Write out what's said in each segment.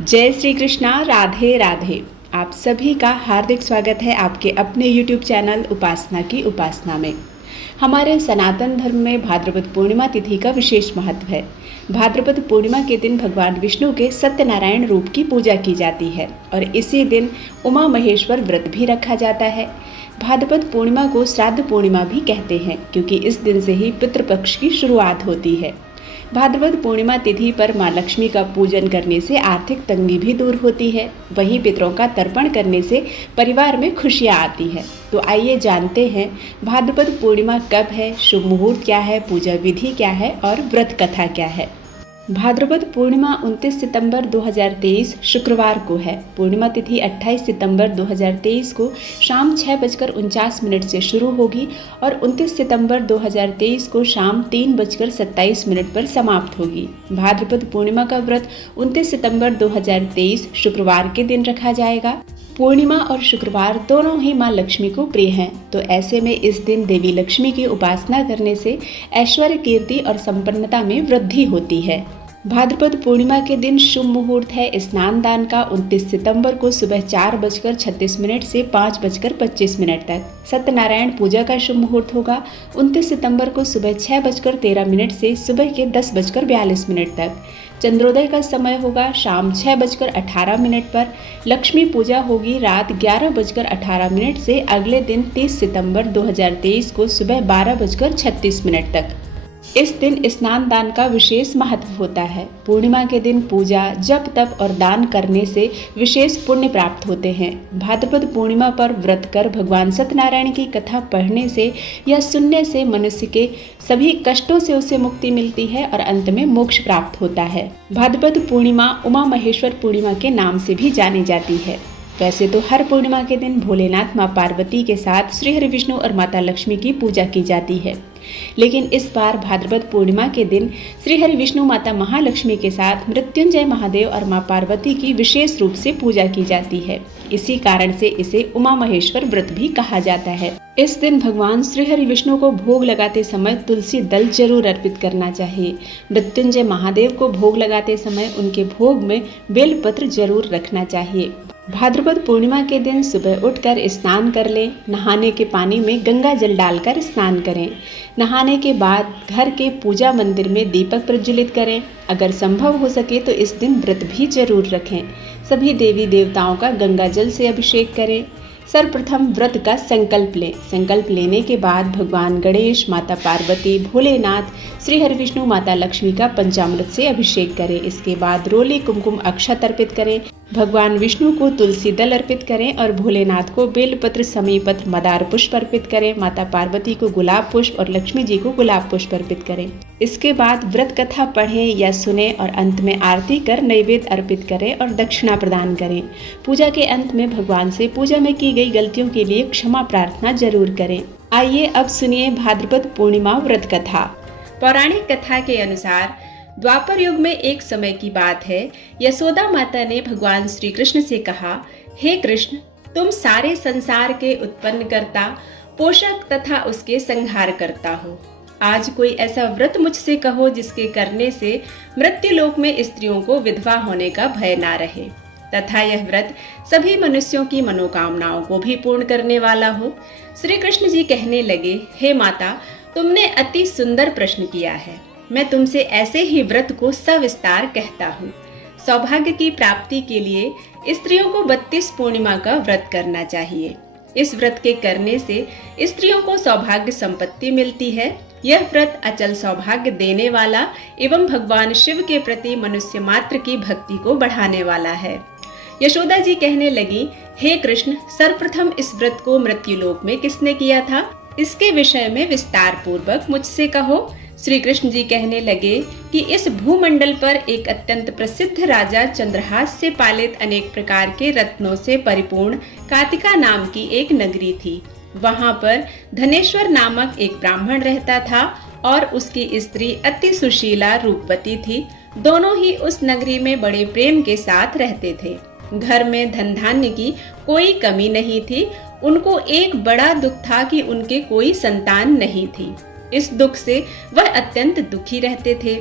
जय श्री कृष्णा। राधे राधे। आप सभी का हार्दिक स्वागत है आपके अपने YouTube चैनल उपासना की उपासना में। हमारे सनातन धर्म में भाद्रपद पूर्णिमा तिथि का विशेष महत्व है। भाद्रपद पूर्णिमा के दिन भगवान विष्णु के सत्यनारायण रूप की पूजा की जाती है और इसी दिन उमा महेश्वर व्रत भी रखा जाता है। भाद्रपद पूर्णिमा को श्राद्ध पूर्णिमा भी कहते हैं क्योंकि इस दिन से ही पितृपक्ष की शुरुआत होती है। भाद्रपद पूर्णिमा तिथि पर मां लक्ष्मी का पूजन करने से आर्थिक तंगी भी दूर होती है। वहीं पितरों का तर्पण करने से परिवार में खुशियां आती है। तो आइए जानते हैं भाद्रपद पूर्णिमा कब है, शुभ मुहूर्त क्या है, पूजा विधि क्या है और व्रत कथा क्या है। भाद्रपद पूर्णिमा 29 सितंबर 2023 शुक्रवार को है। पूर्णिमा तिथि 28 सितंबर 2023 को शाम 6:49 से शुरू होगी और 29 सितंबर 2023 को शाम 3:27 पर समाप्त होगी। भाद्रपद पूर्णिमा का व्रत 29 सितंबर 2023 शुक्रवार के दिन रखा जाएगा। पूर्णिमा और शुक्रवार दोनों ही मां लक्ष्मी को प्रिय हैं, तो ऐसे में इस दिन देवी लक्ष्मी की उपासना करने से ऐश्वर्य, कीर्ति और संपन्नता में वृद्धि होती है। भाद्रपद पूर्णिमा के दिन शुभ मुहूर्त है स्नान दान का 29 सितंबर को सुबह 4:36 से 5:25 तक। सत्यनारायण पूजा का शुभ मुहूर्त होगा 29 सितंबर को सुबह 6:13 से सुबह के 10:42 तक। चंद्रोदय का समय होगा शाम 6:18 पर। लक्ष्मी पूजा होगी रात 11:18 से अगले दिन 30 सितंबर 2023 को सुबह 12:36 तक। इस दिन स्नान दान का विशेष महत्व होता है। पूर्णिमा के दिन पूजा, जप, तप और दान करने से विशेष पुण्य प्राप्त होते हैं। भाद्रपद पूर्णिमा पर व्रत कर भगवान सत्यनारायण की कथा पढ़ने से या सुनने से मनुष्य के सभी कष्टों से उसे मुक्ति मिलती है और अंत में मोक्ष प्राप्त होता है। भाद्रपद पूर्णिमा उमा महेश्वर पूर्णिमा के नाम से भी जानी जाती है। वैसे तो हर पूर्णिमा के दिन भोलेनाथ, माँ पार्वती के साथ श्री हरि विष्णु और माता लक्ष्मी की पूजा की जाती है, लेकिन इस बार भाद्रपद पूर्णिमा के दिन श्री हरि विष्णु, माता महालक्ष्मी के साथ मृत्युंजय महादेव और माँ पार्वती की विशेष रूप से पूजा की जाती है। इसी कारण से इसे उमा महेश्वर व्रत भी कहा जाता है। इस दिन भगवान श्री हरि विष्णु को भोग लगाते समय तुलसी दल जरूर अर्पित करना चाहिए। मृत्युंजय महादेव को भोग लगाते समय उनके भोग में बेलपत्र जरूर रखना चाहिए। भाद्रपद पूर्णिमा के दिन सुबह उठकर स्नान कर लें। नहाने के पानी में गंगा जल डालकर स्नान करें। नहाने के बाद घर के पूजा मंदिर में दीपक प्रज्वलित करें। अगर संभव हो सके तो इस दिन व्रत भी जरूर रखें। सभी देवी देवताओं का गंगा जल से अभिषेक करें। सर्वप्रथम व्रत का संकल्प लें। संकल्प लेने के बाद भगवान गणेश, माता पार्वती, भोलेनाथ, श्री हरि विष्णु, माता लक्ष्मी का पंचामृत से अभिषेक करें। इसके बाद रोली, कुमकुम, अक्षत अर्पित करें। भगवान विष्णु को तुलसी दल अर्पित करें और भोलेनाथ को बेलपत्र, समीपत्र, मदार पुष्प अर्पित करें। माता पार्वती को गुलाब पुष्प और लक्ष्मी जी को गुलाब पुष्प अर्पित करें। इसके बाद व्रत कथा पढ़ें या सुने और अंत में आरती कर नैवेद्य अर्पित करें और दक्षिणा प्रदान करें। पूजा के अंत में भगवान से पूजा में की गई गलतियों के लिए क्षमा प्रार्थना जरूर करें। आइए अब सुनिए भाद्रपद पूर्णिमा व्रत कथा। पौराणिक कथा के अनुसार द्वापर युग में एक समय की बात है। यशोदा माता ने भगवान श्री कृष्ण से कहा, हे कृष्ण, तुम सारे संसार के उत्पन्न करता, पोषक तथा उसके संहार करता हो। आज कोई ऐसा व्रत मुझसे कहो जिसके करने से मृत्युलोक में स्त्रियों को विधवा होने का भय ना रहे तथा यह व्रत सभी मनुष्यों की मनोकामनाओं को भी पूर्ण करने वाला हो। श्री कृष्ण जी कहने लगे, हे माता, तुमने अति सुंदर प्रश्न किया है। मैं तुमसे ऐसे ही व्रत को सविस्तार कहता हूँ। सौभाग्य की प्राप्ति के लिए स्त्रियों को 32 पूर्णिमा का व्रत करना चाहिए। इस व्रत के करने से स्त्रियों को सौभाग्य संपत्ति मिलती है। यह व्रत अचल सौभाग्य देने वाला एवं भगवान शिव के प्रति मनुष्य मात्र की भक्ति को बढ़ाने वाला है। यशोदा जी कहने लगी, हे कृष्ण, सर्वप्रथम इस व्रत को मृत्युलोक में किसने किया था? इसके विषय में विस्तार पूर्वक मुझसे कहो। श्री कृष्ण जी कहने लगे कि इस भूमंडल पर एक अत्यंत प्रसिद्ध राजा चंद्रहास से पालित अनेक प्रकार के रत्नों से परिपूर्ण कातिका नाम की एक नगरी थी। वहां पर धनेश्वर नामक एक ब्राह्मण रहता था और उसकी स्त्री अति सुशीला रूपवती थी। दोनों ही उस नगरी में बड़े प्रेम के साथ रहते थे। घर में धन धान्य की कोई कमी नहीं थी। उनको एक बड़ा दुख था कि उनके कोई संतान नहीं थी। इस दुख से वह अत्यंत दुखी रहते थे।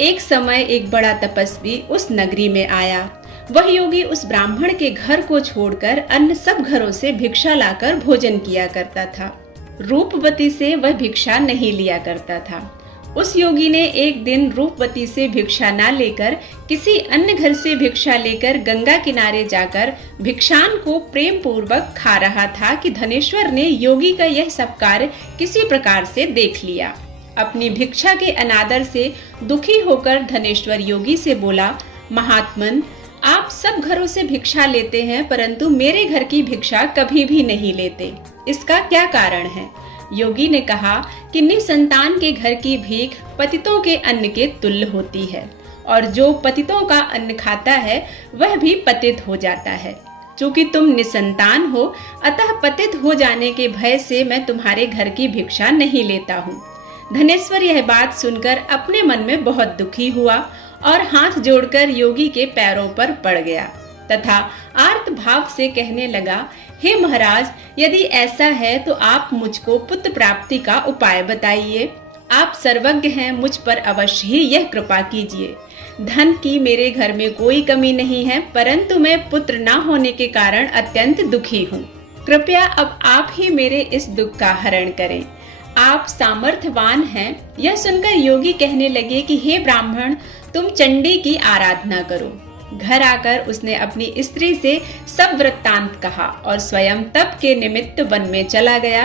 एक समय एक बड़ा तपस्वी उस नगरी में आया। वह योगी उस ब्राह्मण के घर को छोड़कर अन्य सब घरों से भिक्षा लाकर भोजन किया करता था। रूपवती से वह भिक्षा नहीं लिया करता था। उस योगी ने एक दिन रूपवती से भिक्षा न लेकर किसी अन्य घर से भिक्षा लेकर गंगा किनारे जाकर भिक्षान को प्रेम पूर्वक खा रहा था कि धनेश्वर ने योगी का यह सब कार्य किसी प्रकार से देख लिया। अपनी भिक्षा के अनादर से दुखी होकर धनेश्वर योगी से बोला, महात्मन, आप सब घरों से भिक्षा लेते हैं परंतु मेरे घर की भिक्षा कभी भी नहीं लेते, इसका क्या कारण है? योगी ने कहा कि निसंतान के घर की भीख पतितों के अन्न के तुल्य होती है और जो पतितों का अन्न खाता है वह भी पतित हो जाता है। चूंकि तुम निसंतान हो अतः पतित हो जाने के भय से मैं तुम्हारे घर की भिक्षा नहीं लेता हूँ। धनेश्वर यह बात सुनकर अपने मन में बहुत दुखी हुआ और हाथ जोड़कर योगी के पैरों पर पड़ गया तथा आर्त भाव से कहने लगा, हे महाराज, यदि ऐसा है तो आप मुझको पुत्र प्राप्ति का उपाय बताइए। आप सर्वज्ञ हैं, मुझ पर अवश्य ही यह कृपा कीजिए। धन की मेरे घर में कोई कमी नहीं है परंतु मैं पुत्र न होने के कारण अत्यंत दुखी हूँ। कृपया अब आप ही मेरे इस दुख का हरण करें। आप सामर्थ्यवान हैं। यह सुनकर योगी कहने लगे कि हे ब्राह्मण, तुम चंडी की आराधना करो। घर आकर उसने अपनी स्त्री से सब वृत्तांत कहा और स्वयं तप के निमित्त वन में चला गया।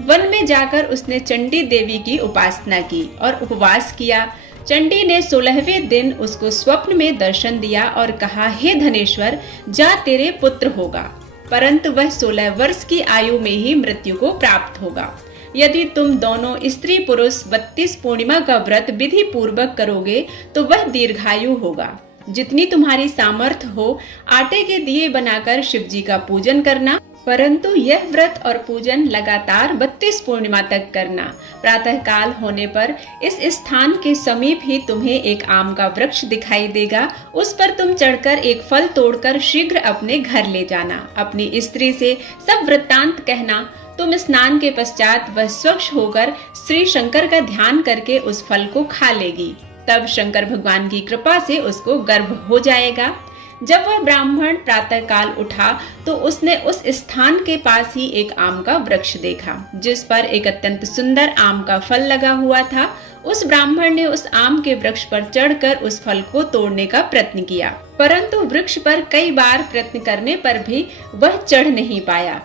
वन में जाकर उसने चंडी देवी की उपासना की और उपवास किया। चंडी ने 16वें दिन उसको स्वप्न में दर्शन दिया और कहा, हे धनेश्वर, जा तेरे पुत्र होगा, परंतु वह 16 वर्ष की आयु में ही मृत्यु को प्राप्त होगा। यदि तुम दोनों स्त्री पुरुष 32 पूर्णिमा का व्रत विधि पूर्वक करोगे तो वह दीर्घायु होगा। जितनी तुम्हारी सामर्थ्य हो आटे के दिए बनाकर शिव जी का पूजन करना, परंतु यह व्रत और पूजन लगातार 32 पूर्णिमा तक करना। प्रातः काल होने पर इस स्थान के समीप ही तुम्हें एक आम का वृक्ष दिखाई देगा। उस पर तुम चढ़कर एक फल तोड़कर शीघ्र अपने घर ले जाना। अपनी स्त्री से सब वृत्तांत कहना। तुम स्नान के पश्चात वह स्वच्छ होकर श्री शंकर का ध्यान करके उस फल को खा लेगी। तब शंकर भगवान की कृपा से उसको गर्भ हो जाएगा। जब वह ब्राह्मण प्रातः काल उठा तो उसने उस स्थान के पास ही एक आम का वृक्ष देखा जिस पर एक अत्यंत सुंदर आम का फल लगा हुआ था। उस ब्राह्मण ने उस आम के वृक्ष पर चढ़कर उस फल को तोड़ने का प्रयत्न किया, परंतु वृक्ष पर कई बार प्रयत्न करने पर भी वह चढ़ नहीं पाया।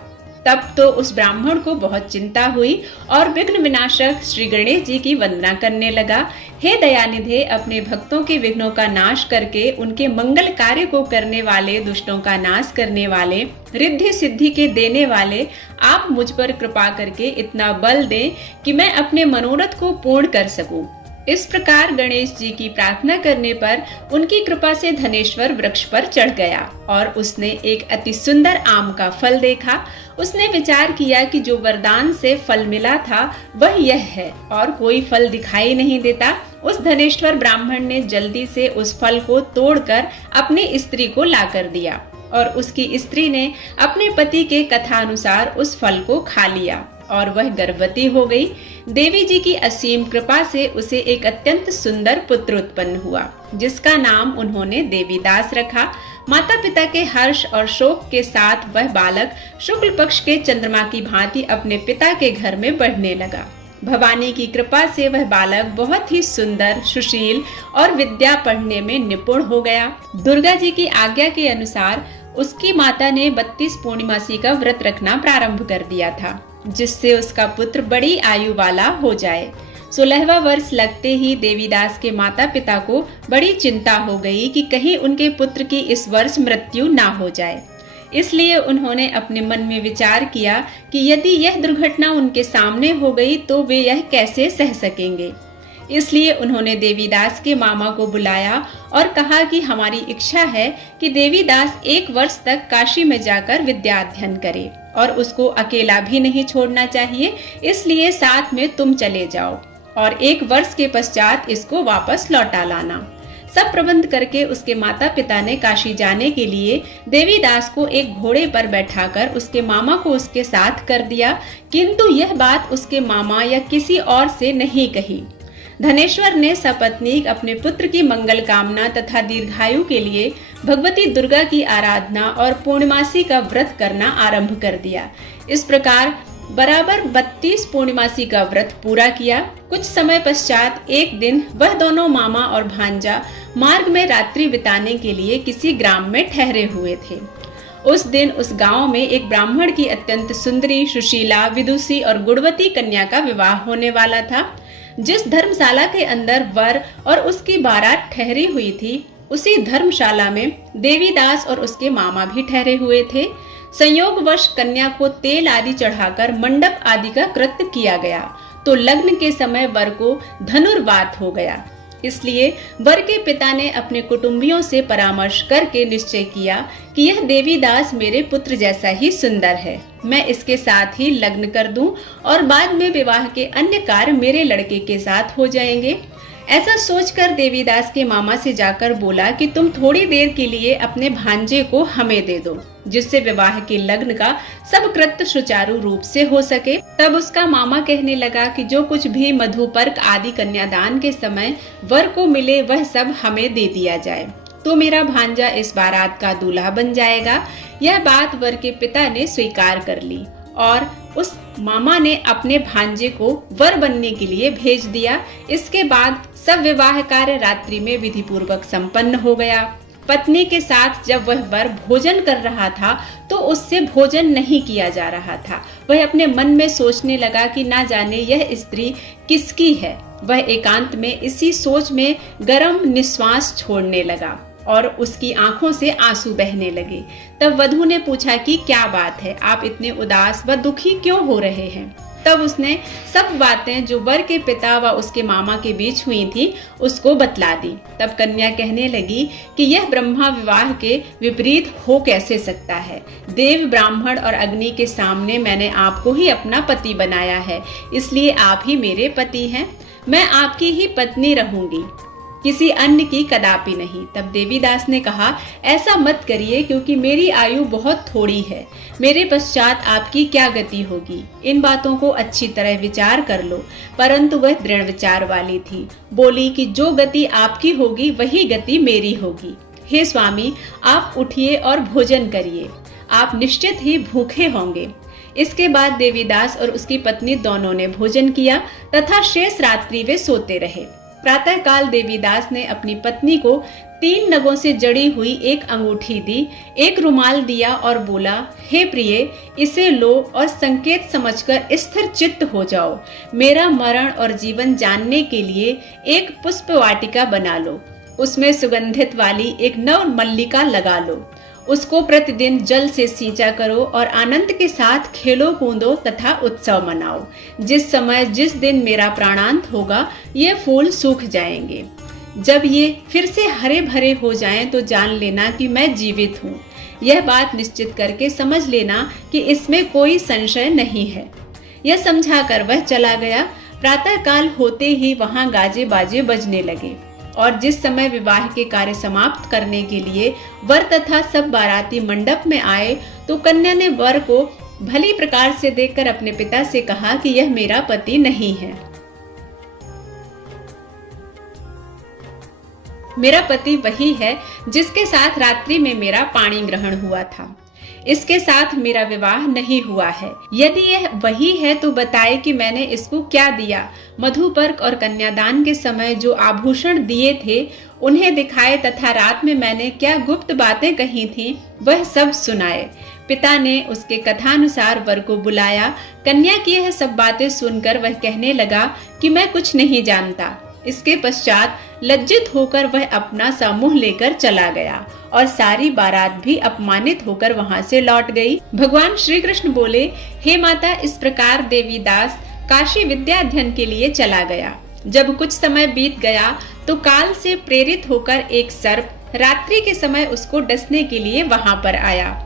तब तो उस ब्राह्मण को बहुत चिंता हुई और विघ्न विनाशक श्री गणेश जी की वंदना करने लगा। हे दयानिधे, अपने भक्तों के विघ्नों का नाश करके उनके मंगल कार्य को करने वाले, दुष्टों का नाश करने वाले, रिद्धि सिद्धि के देने वाले, आप मुझ पर कृपा करके इतना बल दें कि मैं अपने मनोरथ को पूर्ण कर सकूं। इस प्रकार गणेश जी की प्रार्थना करने पर उनकी कृपा से धनेश्वर वृक्ष पर चढ़ गया और उसने एक अति सुंदर आम का फल देखा। उसने विचार किया कि जो वरदान से फल मिला था वह यह है और कोई फल दिखाई नहीं देता। उस धनेश्वर ब्राह्मण ने जल्दी से उस फल को तोड़कर अपनी स्त्री को लाकर दिया और उसकी स्त्री ने अपने पति के कथानुसार उस फल को खा लिया और वह गर्भवती हो गई। देवी जी की असीम कृपा से उसे एक अत्यंत सुंदर पुत्र उत्पन्न हुआ जिसका नाम उन्होंने देवीदास रखा। माता पिता के हर्ष और शोक के साथ वह बालक शुक्ल पक्ष के चंद्रमा की भांति अपने पिता के घर में बढ़ने लगा। भवानी की कृपा से वह बालक बहुत ही सुंदर, सुशील और विद्या पढ़ने में निपुण हो गया। दुर्गा जी की आज्ञा के अनुसार उसकी माता ने 32 पूर्णिमासी का व्रत रखना प्रारंभ कर दिया था जिससे उसका पुत्र बड़ी आयु वाला हो जाए। 16वां वर्ष लगते ही देवीदास के माता पिता को बड़ी चिंता हो गई कि कहीं उनके पुत्र की इस वर्ष मृत्यु ना हो जाए। इसलिए उन्होंने अपने मन में विचार किया कि यदि यह दुर्घटना उनके सामने हो गई तो वे यह कैसे सह सकेंगे। इसलिए उन्होंने देवीदास के मामा को बुलाया और कहा कि हमारी इच्छा है कि देवीदास 1 वर्ष तक काशी में जाकर विद्या अध्ययन करे और उसको अकेला भी नहीं छोड़ना चाहिए, इसलिए साथ में तुम चले जाओ और 1 वर्ष के पश्चात इसको वापस लौटा लाना। सब प्रबंध करके उसके माता पिता ने काशी जाने के लिए देवीदास को एक घोड़े पर बैठाकर उसके मामा को उसके साथ कर दिया, किंतु यह बात उसके मामा या किसी और से नहीं कही। धनेश्वर ने सपत्नीक अपने पुत्र की मंगल कामना तथा दीर्घायु के लिए भगवती दुर्गा की आराधना और पूर्णिमासी का व्रत करना आरंभ कर दिया। इस प्रकार बराबर 32 पूर्णिमासी का व्रत पूरा किया। कुछ समय पश्चात एक दिन वह दोनों मामा और भांजा मार्ग में रात्रि बिताने के लिए किसी ग्राम में ठहरे हुए थे। उस दिन उस गांव में एक ब्राह्मण की अत्यंत सुंदरी, सुशीला, विदुषी और गुणवती कन्या का विवाह होने वाला था। जिस धर्मशाला के अंदर वर और उसकी बारात ठहरी हुई थी, उसी धर्मशाला में देवीदास और उसके मामा भी ठहरे हुए थे। संयोगवश कन्या को तेल आदि चढ़ाकर मंडप आदि का कृत्य किया गया, तो लग्न के समय वर को धनुर्वात हो गया। इसलिए वर के पिता ने अपने कुटुंबियों से परामर्श करके निश्चय किया कि यह देवीदास मेरे पुत्र जैसा ही सुंदर है, मैं इसके साथ ही लग्न कर दूं और बाद में विवाह के अन्य कार्य मेरे लड़के के साथ हो जाएंगे। ऐसा सोचकर देवीदास के मामा से जाकर बोला कि तुम थोड़ी देर के लिए अपने भांजे को हमें दे दो, जिससे विवाह के लग्न का सब कृत्य सुचारू रूप से हो सके। तब उसका मामा कहने लगा कि जो कुछ भी मधुपर्क आदि कन्यादान के समय वर को मिले वह सब हमें दे दिया जाए, तो मेरा भांजा इस बारात का दूल्हा बन जाएगा। यह बात वर के पिता ने स्वीकार कर ली और उस मामा ने अपने भांजे को वर बनने के लिए भेज दिया। इसके बाद सब विवाह कार्य रात्रि में विधि पूर्वक संपन्न हो गया। पत्नी के साथ जब वह वर भोजन कर रहा था तो उससे भोजन नहीं किया जा रहा था। वह अपने मन में सोचने लगा कि ना जाने यह स्त्री किसकी है। वह एकांत में इसी सोच में गर्म निश्वास छोड़ने लगा और उसकी आंखों से आंसू बहने लगे। तब वधू ने पूछा कि क्या बात है, आप इतने उदास व दुखी क्यों हो रहे हैं। तब उसने सब बातें जो वर के पिता व उसके मामा के बीच हुई थी उसको बतला दी। तब कन्या कहने लगी कि यह ब्रह्मा विवाह के विपरीत हो कैसे सकता है। देव, ब्राह्मण और अग्नि के सामने मैंने आपको ही अपना पति बनाया है, इसलिए आप ही मेरे पति हैं। मैं आपकी ही पत्नी रहूंगी, किसी अन्य की कदापि नहीं। तब देवीदास ने कहा, ऐसा मत करिए, क्योंकि मेरी आयु बहुत थोड़ी है। मेरे पश्चात आपकी क्या गति होगी, इन बातों को अच्छी तरह विचार कर लो। परंतु वह दृढ़ विचार वाली थी। बोली कि जो गति आपकी होगी वही गति मेरी होगी। हे स्वामी, आप उठिए और भोजन करिए, आप निश्चित ही भूखे होंगे। इसके बाद देवीदास और उसकी पत्नी दोनों ने भोजन किया तथा शेष रात्रि वे सोते रहे। प्रातः काल देवीदास ने अपनी पत्नी को 3 नगों से जड़ी हुई एक अंगूठी दी, एक रुमाल दिया और बोला, हे प्रिय, इसे लो और संकेत समझकर स्थिर चित्त हो जाओ। मेरा मरण और जीवन जानने के लिए एक पुष्प वाटिका बना लो, उसमें सुगंधित वाली एक नव मल्लिका लगा लो। उसको प्रतिदिन जल से सींचा करो और आनंद के साथ खेलो कूदो तथा उत्सव मनाओ। जिस समय जिस दिन मेरा प्राणांत होगा ये फूल सूख जाएंगे। जब ये फिर से हरे भरे हो जाएं तो जान लेना कि मैं जीवित हूँ। यह बात निश्चित करके समझ लेना कि इसमें कोई संशय नहीं है। यह समझाकर वह चला गया। प्रातः काल होते ही वहां गाजे बाजे बजने लगे और जिस समय विवाह के कार्य समाप्त करने के लिए वर तथा सब बाराती मंडप में आए तो कन्या ने वर को भली प्रकार से देखकर अपने पिता से कहा कि यह मेरा पति नहीं है। मेरा पति वही है जिसके साथ रात्रि में मेरा पाणी ग्रहण हुआ था। इसके साथ मेरा विवाह नहीं हुआ है। यदि यह वही है तो बताए कि मैंने इसको क्या दिया। मधुपर्क और कन्यादान के समय जो आभूषण दिए थे उन्हें दिखाए तथा रात में मैंने क्या गुप्त बातें कही थी वह सब सुनाए। पिता ने उसके कथानुसार वर को बुलाया। कन्या की यह सब बातें सुनकर वह कहने लगा कि मैं कुछ नहीं जानता। इसके पश्चात लज्जित होकर वह अपना सा मुंह लेकर चला गया और सारी बारात भी अपमानित होकर वहां से लौट गई। भगवान श्री कृष्ण बोले, हे माता, इस प्रकार देवीदास काशी विद्या अध्ययन के लिए चला गया। जब कुछ समय बीत गया तो काल से प्रेरित होकर एक सर्प रात्रि के समय उसको डसने के लिए वहां पर आया।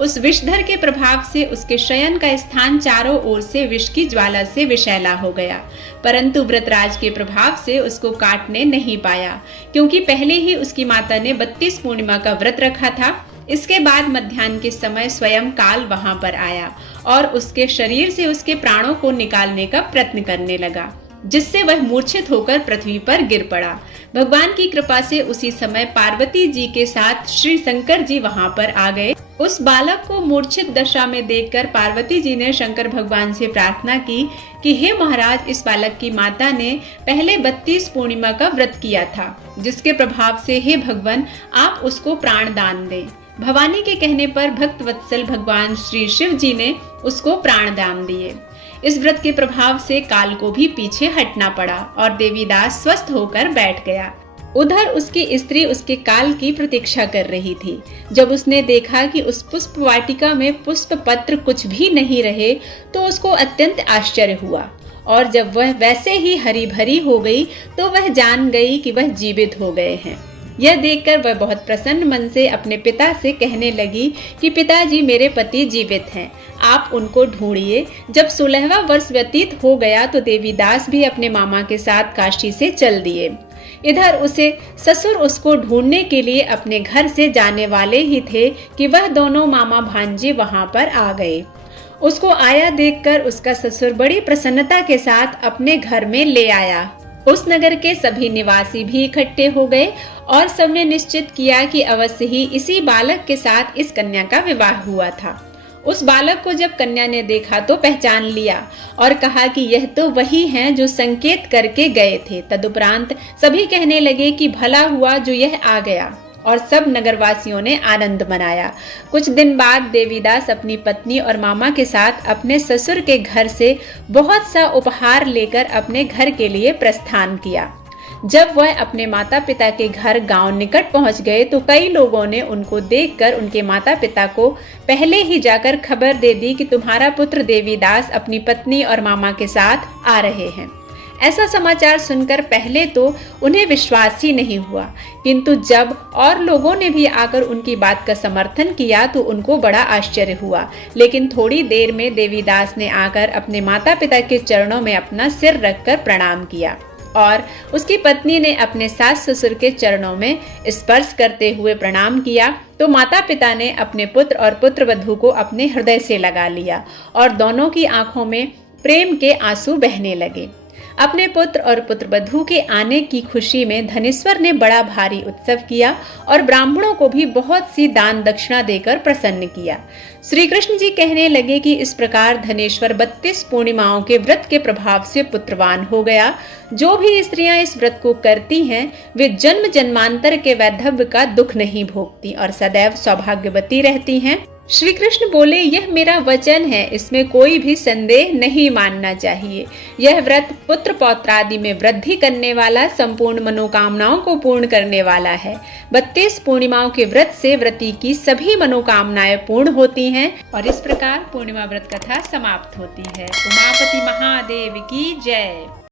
उस विषधर के प्रभाव से उसके शयन का स्थान चारों ओर से विष की ज्वाला से विषैला हो गया, परंतु व्रतराज के प्रभाव से उसको काटने नहीं पाया, क्योंकि पहले ही उसकी माता ने 32 पूर्णिमा का व्रत रखा था। इसके बाद मध्याह्न के समय स्वयं काल वहां पर आया और उसके शरीर से उसके प्राणों को निकालने का प्रयत्न करने लगा, जिससे वह मूर्छित होकर पृथ्वी पर गिर पड़ा। भगवान की कृपा से उसी समय पार्वती जी के साथ श्री शंकर जी वहां पर आ गए। उस बालक को मूर्छित दशा में देखकर पार्वती जी ने शंकर भगवान से प्रार्थना की कि हे महाराज, इस बालक की माता ने पहले 32 पूर्णिमा का व्रत किया था, जिसके प्रभाव से हे भगवान आप उसको प्राण दान दें। भवानी के कहने पर भक्त वत्सल भगवान श्री शिव जी ने उसको प्राण दान दिए। इस व्रत के प्रभाव से काल को भी पीछे हटना पड़ा और देवीदास स्वस्थ होकर बैठ गया। उधर उसकी स्त्री उसके काल की प्रतीक्षा कर रही थी। जब उसने देखा कि उस पुष्प वाटिका में पुष्प पत्र कुछ भी नहीं रहे तो उसको अत्यंत आश्चर्य हुआ, और जब वह वैसे ही हरी भरी हो गई तो वह जान गई कि वह जीवित हो गए हैं। यह देखकर वह बहुत प्रसन्न मन से अपने पिता से कहने लगी कि पिताजी, मेरे पति जीवित हैं, आप उनको ढूंढिए। जब 16वां वर्ष व्यतीत हो गया तो देवीदास भी अपने मामा के साथ काशी से चल दिए। इधर उसे ससुर उसको ढूंढने के लिए अपने घर से जाने वाले ही थे कि वह दोनों मामा भांजे वहां पर आ गए। उसको आया देखकर उसका ससुर बड़ी प्रसन्नता के साथ अपने घर में ले आया। उस नगर के सभी निवासी भी इकट्ठे हो गए और सबने निश्चित किया कि अवश्य ही इसी बालक के साथ इस कन्या का विवाह हुआ था। उस बालक को जब कन्या ने देखा तो पहचान लिया और कहा कि यह तो वही हैं जो संकेत करके गए थे। तदुपरांत सभी कहने लगे कि भला हुआ जो यह आ गया, और सब नगरवासियों ने आनंद मनाया। कुछ दिन बाद देवीदास अपनी पत्नी और मामा के साथ अपने ससुर के घर से बहुत सा उपहार लेकर अपने घर के लिए प्रस्थान किया। जब वह अपने माता पिता के घर गांव निकट पहुंच गए तो कई लोगों ने उनको देखकर उनके माता पिता को पहले ही जाकर खबर दे दी कि तुम्हारा पुत्र देवीदास अपनी पत्नी और मामा के साथ आ रहे हैं। ऐसा समाचार सुनकर पहले तो उन्हें विश्वास ही नहीं हुआ, किंतु जब और लोगों ने भी आकर उनकी बात का समर्थन किया तो उनको बड़ा आश्चर्य हुआ। लेकिन थोड़ी देर में देवीदास ने आकर अपने माता पिता के चरणों में अपना सिर रखकर प्रणाम किया और उसकी पत्नी ने अपने सास ससुर के चरणों में स्पर्श करते हुए प्रणाम किया तो माता पिता ने अपने पुत्र और पुत्रवधू को अपने हृदय से लगा लिया और दोनों की आंखों में प्रेम के आंसू बहने लगे। अपने पुत्र और पुत्रवधू के आने की खुशी में धनेश्वर ने बड़ा भारी उत्सव किया और ब्राह्मणों को भी बहुत सी दान दक्षिणा देकर प्रसन्न किया। श्री कृष्ण जी कहने लगे कि इस प्रकार धनेश्वर 32 पूर्णिमाओं के व्रत के प्रभाव से पुत्रवान हो गया। जो भी स्त्रियां इस व्रत को करती हैं वे जन्म जन्मांतर के वैधव्य का दुख नहीं भोगती और सदैव सौभाग्यवती रहती हैं। श्री कृष्ण बोले, यह मेरा वचन है, इसमें कोई भी संदेह नहीं मानना चाहिए। यह व्रत पुत्र पौत्रादि में वृद्धि करने वाला, संपूर्ण मनोकामनाओं को पूर्ण करने वाला है। 32 पूर्णिमाओं के व्रत से व्रती की सभी मनोकामनाएं पूर्ण होती हैं और इस प्रकार पूर्णिमा व्रत कथा समाप्त होती है। उमापति महादेव की जय।